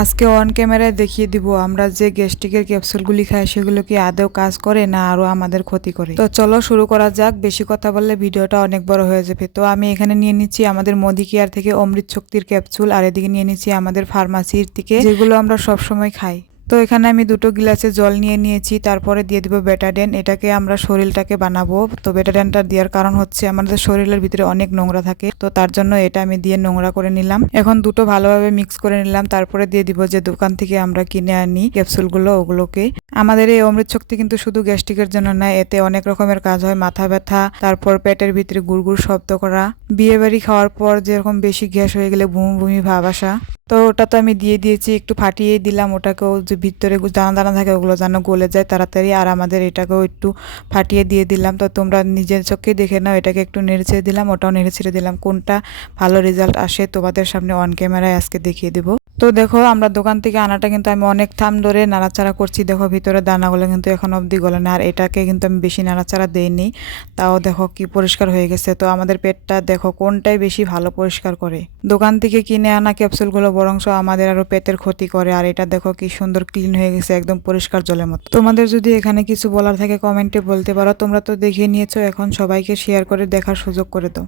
আজকে অন ক্যামেরায় দেখিয়ে দিব আমরা যে গ্যাস্ট্রিকের ক্যাপসুলগুলি খাই সেগুলো কি আদৌ কাজ করে না আরো আমাদের ক্ষতি করে। তো চলো শুরু করা যাক। বেশি কথা বললে ভিডিওটা অনেক বড় হয়ে যাবে। তো আমি এখানে নিয়ে নিচ্ছি আমাদের মোদি কেয়ার থেকে অমৃত শক্তির ক্যাপসুল, আর এদিকে নিয়ে নিচ্ছি আমাদের ফার্মাসির থেকে যেগুলো আমরা সবসময় খাই। তো এখানে আমি দুটো গ্লাসে জল নিয়ে নিয়েছি, তারপরে দিয়ে দিব বেটাডেন। এটাকে আমরা শরীরটাকে বানাবো। তো বেটাডেনটা দেওয়ার কারণ হচ্ছে আমাদের শরীরের ভিতরে অনেক নোংরা থাকে, তো তার জন্য এটা আমি দিয়ে নোংরা করে নিলাম। এখন দুটো ভালোভাবে মিক্স করে নিলাম, তারপরে দিয়ে দিব যে দোকান থেকে আমরা কিনে আনি ক্যাপসুলগুলো, ওগুলোকে। আমাদের এই অমৃত শক্তি কিন্তু শুধু গ্যাস্ট্রিকের জন্য না, এতে অনেক রকমের কাজ হয়। মাথা ব্যথা, তারপর পেটের ভিতরে গুড়গুড় শব্দ করা, বিয়ে বাড়ি খাওয়ার পর যেরকম বেশি গ্যাস হয়ে গেলে বমি বমি ভাব আসা। তো ওটা তো আমি দিয়ে দিয়েছি, একটু ফাটিয়ে দিলাম ওটাকেও, যে ভিতরে দানা দানা থাকে ওগুলো যেন গলে যায় তাড়াতাড়ি। আর আমাদের এটাকেও একটু ফাটিয়ে দিয়ে দিলাম। তো তোমরা নিজের চোখে দেখে নাও, এটাকে একটু নেড়ে ছেড়ে দিলাম, ওটাও নেড়ে ছেড়ে দিলাম। কোনটা ভালো রেজাল্ট আসে তোমাদের সামনে অন ক্যামেরায় আজকে দেখিয়ে দেবো। তো দেখো আমরা দোকান থেকে আনাটা কিন্তু আমি অনেক থাম ধরে নাড়াচাড়া করছি। দেখো ভিতরে দানাগুলো কিন্তু এখন অবধি গলে না, আর এটাকে কিন্তু আমি বেশি নাড়াচাড়া দেইনি, তাও দেখো কি পরিষ্কার হয়ে গেছে। তো আমাদের পেটটা দেখো কোনটাই বেশি ভালো পরিষ্কার করে। দোকান থেকে কিনে আনা ক্যাপসুলগুলো বরংশ আমাদের আরো পেটের ক্ষতি করে, আর এটা দেখো কি সুন্দর ক্লিন হয়ে গেছে, একদম পরিষ্কার জলের মতো। তোমাদের যদি এখানে কিছু বলার থাকে কমেন্টে বলতে পারো। তোমরা তো দেখে নিয়েছো, এখন সবাইকে শেয়ার করে দেখার সুযোগ করে দাও।